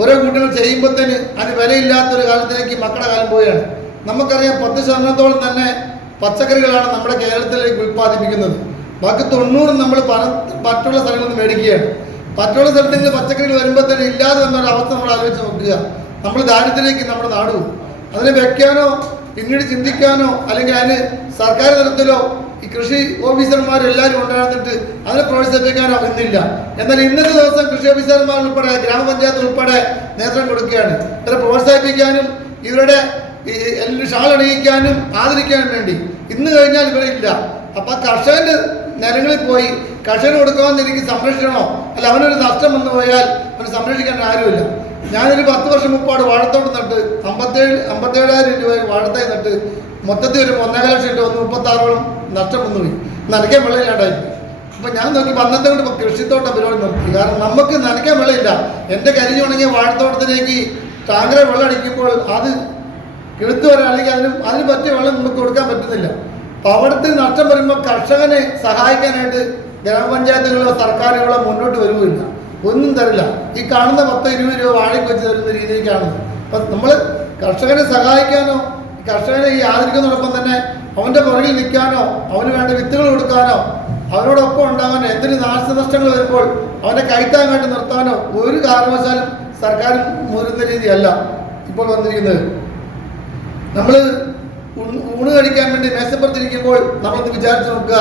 ഓരോ കൂട്ടങ്ങൾ ചെയ്യുമ്പോൾ തന്നെ അതിന് വിലയില്ലാത്തൊരു കാലത്തിലേക്ക് മക്കളുടെ കാലം പോവുകയാണ്. നമുക്കറിയാം പത്ത് ശതമാനത്തോളം തന്നെ പച്ചക്കറികളാണ് നമ്മുടെ കേരളത്തിലേക്ക് ഉൽപ്പാദിപ്പിക്കുന്നത്. ബാക്കി തൊണ്ണൂറും നമ്മൾ പല മറ്റുള്ള സ്ഥലങ്ങളിൽ നിന്ന് മേടിക്കുകയാണ്. മറ്റുള്ള സ്ഥലത്ത് നിന്ന് പച്ചക്കറികൾ വരുമ്പോൾ തന്നെ ഇല്ലാതെ വന്നൊരു അവസ്ഥ നമ്മൾ ആലോചിച്ച് നോക്കുക. നമ്മൾ ദാരിദ്ര്യത്തിലേക്ക് നമ്മുടെ നാട് അതിന് വെക്കാനോ പിന്നീട് ചിന്തിക്കാനോ അല്ലെങ്കിൽ അതിന് സർക്കാർ തലത്തിലോ ഈ കൃഷി ഓഫീസർമാരെല്ലാവരും ഉണ്ടായിരുന്നിട്ട് അതിനെ പ്രോത്സാഹിപ്പിക്കാൻ അറിയുന്നില്ല. എന്നാൽ ഇന്നത്തെ ദിവസം കൃഷി ഓഫീസർമാർ ഉൾപ്പെടെ ഗ്രാമപഞ്ചായത്ത് ഉൾപ്പെടെ നേതൃത്വം കൊടുക്കുകയാണ്. ഇവരെ പ്രോത്സാഹിപ്പിക്കാനും ഇവരുടെ അണിയിക്കാനും ആദരിക്കാനും വേണ്ടി. ഇന്ന് കഴിഞ്ഞാൽ ഇവിടെ ഇല്ല. അപ്പൊ കർഷകന്റെ നിലങ്ങളിൽ പോയി കർഷകന് കൊടുക്കാമെന്ന് എനിക്ക് സംരക്ഷിക്കണോ? അല്ല അവനൊരു നഷ്ടം വന്നു പോയാൽ അവന് സംരക്ഷിക്കാൻ ആരുമില്ല. ഞാനൊരു പത്ത് വർഷം മുപ്പാട് വാഴത്തോട്ട് നട്ട് അമ്പത്തേഴ് അമ്പത്തേഴായിരം രൂപ വാഴത്തായി നട്ട് മൊത്തത്തിൽ ഒരു ഒന്നേകാല ലക്ഷം രൂപ ഒന്ന് മുപ്പത്താറോളം നഷ്ടം വന്നു പോയി. നനയ്ക്കാൻ വെള്ളമില്ലാണ്ടായി അപ്പൊ ഞാൻ നോക്കി അന്നത്തെ കൊണ്ട് കൃഷിത്തോട്ടം പരിപാടി നിർത്തി. കാരണം നമുക്ക് നനയ്ക്കാൻ വെള്ളമില്ല എന്റെ കരിഞ്ഞുണങ്ങിയ വാഴത്തോട്ടത്തിലേക്ക് ടാങ്കറെ വെള്ളം അടിക്കുമ്പോൾ അത് കിഴുത്തു വരാൻ അല്ലെങ്കിൽ അതിന് അതിന് പറ്റിയ വെള്ളം നമുക്ക് കൊടുക്കാൻ പറ്റുന്നില്ല. അപ്പൊ അവിടുത്തെ നഷ്ടം വരുമ്പോൾ കർഷകനെ സഹായിക്കാനായിട്ട് ഗ്രാമപഞ്ചായത്തുകളോ സർക്കാരുകളോ മുന്നോട്ട് വരുമില്ല ഒന്നും തരില്ല. ഈ കാണുന്ന പത്തോ ഇരുപത് രൂപ വാഴയ്ക്ക് വെച്ച് തരുന്ന രീതിയിലേക്കാണ് അപ്പൊ നമ്മൾ കർഷകനെ സഹായിക്കാനോ കർഷകനെ ഈ ആദരിക്കുന്നതോടൊപ്പം തന്നെ അവന്റെ പുറകിൽ നിൽക്കാനോ അവന് വേണ്ട വിത്തുകൾ കൊടുക്കാനോ അവനോടൊപ്പം ഉണ്ടാകാനോ എന്തിന് നാശനഷ്ടങ്ങൾ വരുമ്പോൾ അവനെ വേണ്ടി നിർത്താനോ ഒരു കാരണവശാലും സർക്കാർ മുതിരുന്ന രീതിയല്ല ഇപ്പോൾ വന്നിരിക്കുന്നത്. നമ്മൾ ഊണ് കഴിക്കാൻ വേണ്ടി മേശപ്പുറത്തിരിക്കുമ്പോൾ നമ്മളൊന്ന് വിചാരിച്ചു നോക്കുക.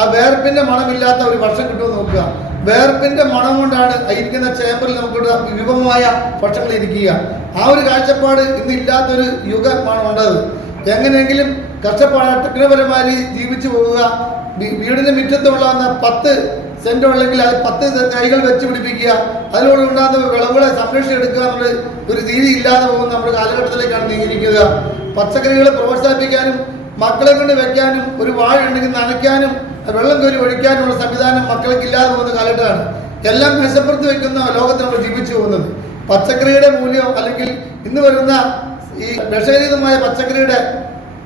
ആ വേർപ്പിന്റെ മണമില്ലാത്ത ഒരു വർഷം കിട്ടുമെന്ന് നോക്കുക. വേർപ്പിന്റെ മണം കൊണ്ടാണ് ഇരിക്കുന്ന ചേമ്പറിൽ നമുക്ക് വിഭവമായ ഭക്ഷണങ്ങൾ ഇരിക്കുക. ആ ഒരു കാഴ്ചപ്പാട് ഇന്ന് ഇല്ലാത്തൊരു യുഗമാണ് ഉണ്ടത് എങ്ങനെയെങ്കിലും കഷ്ടപ്പാട് ടെക്നോപരമായി ജീവിച്ചു പോവുക. വീടിന് മുറ്റത്തുള്ള പത്ത് സെന്റ് ഉള്ളെങ്കിൽ അത് പത്ത് തൈകൾ വെച്ച് പിടിപ്പിക്കുക. അതിലൂടെ ഉണ്ടാകുന്ന വിളവുകളെ സംരക്ഷിച്ചെടുക്കുക എന്നുള്ള ഒരു രീതി ഇല്ലാതെ പോകുന്ന നമ്മുടെ കാലഘട്ടത്തിലേക്കാണ് നീങ്ങിയിരിക്കുക. പച്ചക്കറികളെ പ്രോത്സാഹിപ്പിക്കാനും മക്കളെ കൊണ്ട് വെക്കാനും ഒരു വാഴ ഉണ്ടെങ്കിൽ നനയ്ക്കാനും വെള്ളം കോരി ഒഴിക്കാനുമുള്ള സംവിധാനം മക്കൾക്ക് ഇല്ലാതെ പോകുന്ന കാലഘട്ടമാണ്. എല്ലാം മേശപ്പുറത്ത് വെക്കുന്ന ലോകത്ത് നമ്മൾ ജീവിച്ചു പോകുന്നത്. പച്ചക്കറിയുടെ മൂല്യം അല്ലെങ്കിൽ ഇന്ന് വരുന്ന ഈ വിഷരഹിതമായ പച്ചക്കറിയുടെ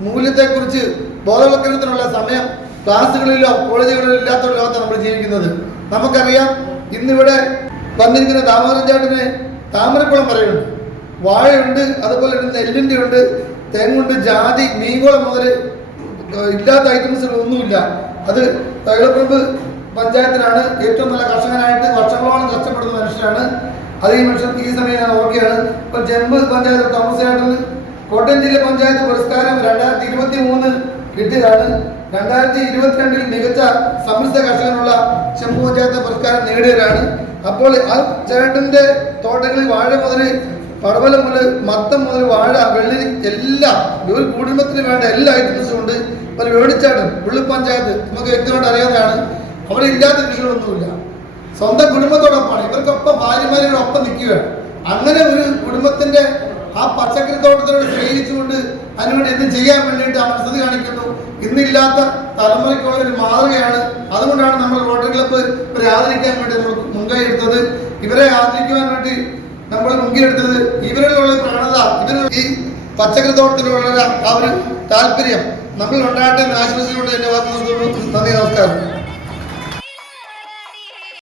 മൂല്യത്തെക്കുറിച്ച് ബോധവൽക്കരണത്തിനുള്ള സമയം ക്ലാസ്സുകളിലോ കോളേജുകളിലോ ഇല്ലാത്ത ഒരു ലോകത്താണ് നമ്മൾ ജീവിക്കുന്നത്. നമുക്കറിയാം ഇന്നിവിടെ വന്നിരിക്കുന്ന ദാമോദരൻ ചേട്ടന് താമരക്കുളം പറയുന്നുണ്ട്. വാഴയുണ്ട് അതുപോലെ നെല്ലിന്റെ ഉണ്ട് തെങ്ങുണ്ട് ജാതി മീൻകുളം മുതൽ ഇല്ലാത്ത ഐറ്റംസുകൾ ഒന്നുമില്ല. അത് തൈളപ്രഭ് പഞ്ചായത്തിലാണ് ഏറ്റവും നല്ല കർഷകനായിട്ട് വർഷങ്ങളോളം കഷ്ടപ്പെടുന്ന മനുഷ്യനാണ്. അത് ഈ മനുഷ്യൻ ഈ സമയം ഞാൻ ഓർക്കുകയാണ്. ഇപ്പം ജമ്പ് പഞ്ചായത്ത് തോമസ് ചേട്ടന് കോട്ടയം ജില്ലാ പഞ്ചായത്ത് പുരസ്കാരം രണ്ടായിരത്തി ഇരുപത്തി മൂന്ന് കിട്ടിയതാണ്. രണ്ടായിരത്തി ഇരുപത്തിരണ്ടിൽ മികച്ച സമൃദ്ധ കർഷകനുള്ള ചെമ്പു പഞ്ചായത്ത് പുരസ്കാരം നേടിയവരാണ്. അപ്പോൾ ആ ചേട്ടന്റെ തോട്ടങ്ങളിൽ വാഴ മുതൽ പടവലം മുതൽ മത്തം മുതൽ വാഴ വെള്ളി എല്ലാം ഒരു കുടുംബത്തിന് വേണ്ട എല്ലാ ഐറ്റംസും ഉണ്ട്. ഒരു ഉള്ളി പഞ്ചായത്ത് നമുക്ക് വ്യക്തമായിട്ട് അറിയാവുന്നതാണ്. അവിടെ ഇല്ലാത്ത കൃഷികളൊന്നുമില്ല. സ്വന്തം കുടുംബത്തോടൊപ്പമാണ്. ഇവർക്കൊപ്പം ഭാര്യമാരുടെ ഒപ്പം നിൽക്കുകയാണ്. അങ്ങനെ ഒരു കുടുംബത്തിന്റെ ആ പച്ചക്കറി തോട്ടത്തിനോട് സ്നേഹിച്ചുകൊണ്ട് അതിനുവേണ്ടി എന്ത് ചെയ്യാൻ വേണ്ടിയിട്ട് ആ മനസ്സത് കാണിക്കുന്നു? ഇന്നില്ലാത്ത തലമുറയ്ക്കുള്ള ഒരു മാതൃകയാണ്. അതുകൊണ്ടാണ് നമ്മൾ റോട്ടറി ക്ലബ്ബ് ഇവരെ ആദരിക്കാൻ വേണ്ടി നമ്മൾ മുൻകൈ എടുത്തത്. ഇവരെ ആദരിക്കുവാൻ വേണ്ടി നമ്മൾ മുൻകൈ എടുത്തത് ഇവരിലുള്ള പ്രവണത ഇവരുടെ ഈ പച്ചക്കറി തോട്ടത്തിലുള്ള ആ ഒരു താല്പര്യം. നമ്മൾ ഉണ്ടാകട്ടെ എന്ന് ആശംസിച്ചുകൊണ്ട് എന്റെ വാക്ക് നന്ദി നമസ്കാരം.